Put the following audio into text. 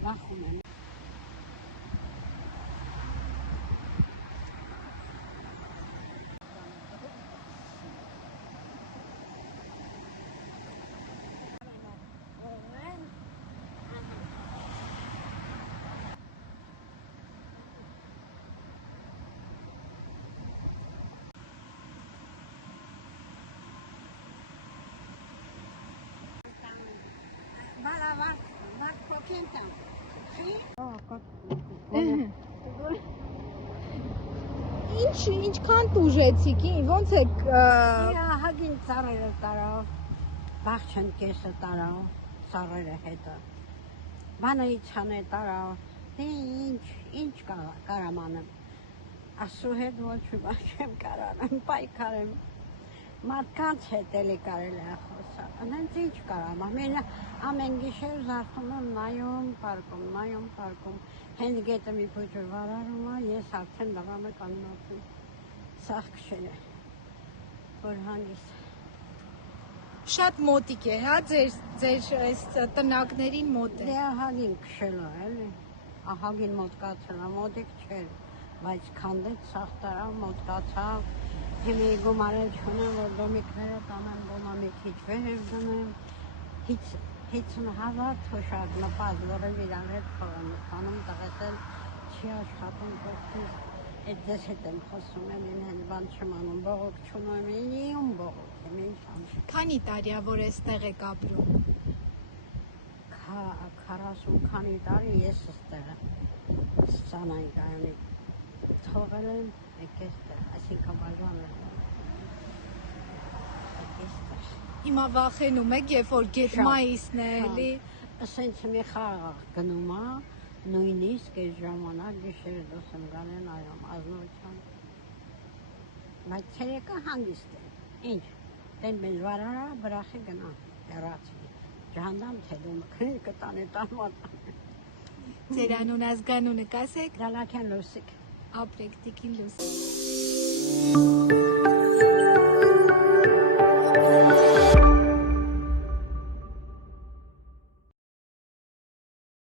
Վախում եմ։ Ինչքան տուժեցիք, ոնց եք Հագին ծառերը տարավ, բաղչեն կեսը տարավ, ծառերը հետը, բանը իցանը տարավ, ինչ կարամ անեմ, ասու հետ ոչ բան չեմ կարանեմ, պայքարեմ, մարդկանց հետ էլի կարել է խոսալ, հենց ինչ կարամ, ամեն գիշեր զարթում եմ նայում, պարկում, հենց գետը մի փոքր վարարում է, ես արդեն դրամ է կաննացում, սաղ քշել է, որ հանգիստ։ Շատ մոտիկ է, հա, ձեր այս տնակներին մոտ է։ Դե ահագին քշելը էլի, ահագին մոտ կացել, մոտիկ չէր, բայց քանդեց սաղ տարավ, մոտ կացավ, հիմի գումարել չունեմ, որ դոմիկները տանեմ, գոմա մի քիչ վեր դնեմ, 50,000 թոշակ նպած, որը իրար հետ փող եմ տանում, տղես էլ չի աշխատում կողքից, այդ ձեզ հետ եմ խոսում, էլին հենց բան չեմ անում, բողոք չունեմ, ում բողոք եմ, ինչ անում։ Քանի տարի է, որ էստեղ եք ապրում։ 40 քանի տարի ես էստեղ Սանայի գայանի թողել եմ, եկեստեղ, այսինքն բաժանել եմ, եկեստեղ։ Հիմա վախենում եք, երբ որ գետ մայիսն է էլի։ Ասենց մի խաղ գնում է, նույնիսկ այս ժամանակ գիշերը դուրս եմ գալու նայում ազնվության։ Բայց ցերեկը հանգիստ է։ Ինչ, դեն մեզ վարարա, բրախի գնա, հեռացի։ Ջհանդամ թե դու քնի կտանի տանվան։ Ձեր անուն ազգանունը կասեք։ Դալաքյան Լուսիկ։ Ապրեք տիկին Լուսիկ։